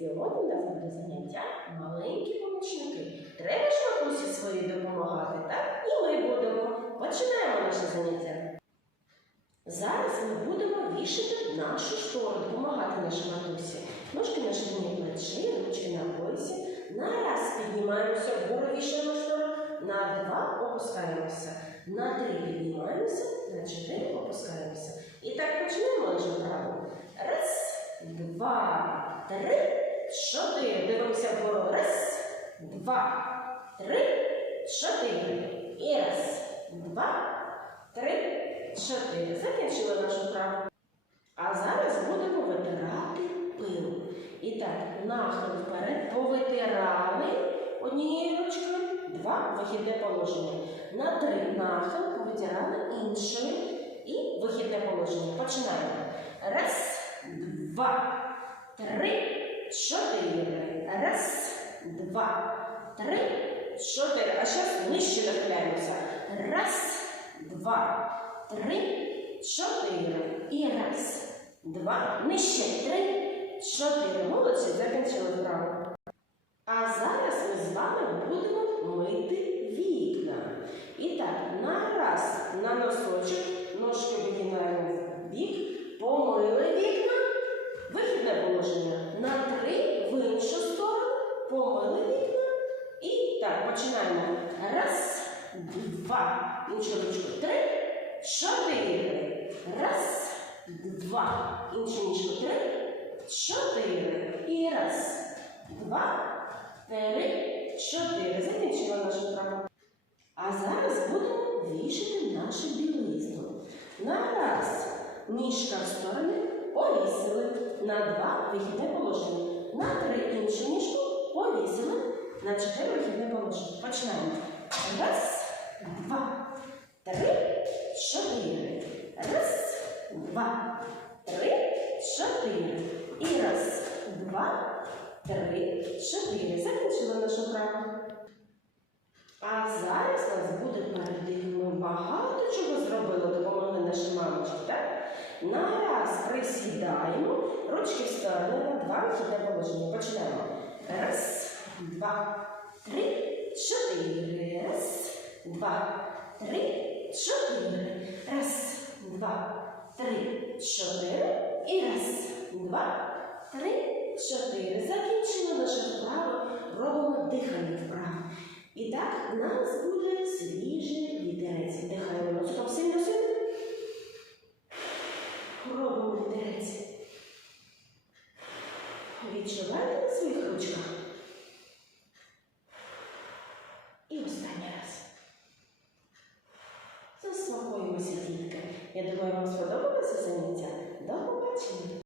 Сьогодні у нас заняття маленькі помічники. Треба ж матусі свої допомагати, так? І ми будемо. Починаємо наше заняття. Зараз ми будемо вішати нашу штору, допомагати нашій матусі. Ножки на ширині плечі, ручки на поясі. На раз піднімаємося вгору, вішаємо штору. На два опускаємося. На три піднімаємося, на чотири опускаємося. І так почнемо нашу вправу. Раз, два, три, чотири. Дивимося вгору. Раз, два, три, чотири. І раз, два, три, чотири. Закінчили нашу вправу. А зараз будемо витирати пил. І так, нахил вперед повитирали однією ручкою, два вихідне положення. На три нахил повитирали іншою і вихідне положення. Починаємо. Раз, два, три, чотири. Раз, два, три, чотири. А зараз нижче нахиляємося. Раз, два, три, чотири. І раз, два, нижче, три, чотири. Молодці, закінчили вправу. А зараз ми з вами будемо мити вікна. І так, на раз на носочок, ножки вигинаємо в бік, помили вікна, вихідне положення. На три в іншу сторону, помили вікна. І так, починаємо. Раз, два, іншу ручку, три, чотири. Раз, два, іншу ніжку, три, чотири. І раз, два, три, чотири. Закінчила нашу вправу. А зараз будемо вішати нашу білизну. На раз ніжка в сторони повісили. На два вихідне положення. На три іншу ніжку повісили. На чотири вихідне положення. Починаємо. Раз, два, три, чотири. Раз, два, три, чотири. І раз, два, три, чотири. Закінчили нашу вправу. А зараз у нас буде передих. Ми багато чого зробили, допомогли нашій мамочці, так? На раз присідаємо, ручки в сторони на два вихідне положення. Починаємо. Раз, два, три, чотири. Раз, два, три, чотири. Раз, два, три, чотири. І раз, два, три, чотири. Закінчили нашу вправу, робимо дихальну вправу. І так у нас буде свіжий вітерець. Вдихаємо носом сильно сильно. Робимо вітерець. Відчуваєте на своїх ручках. І останній раз. Заспокоїмося, дітки. Я думаю, вам сподобалося заняття? До побачення!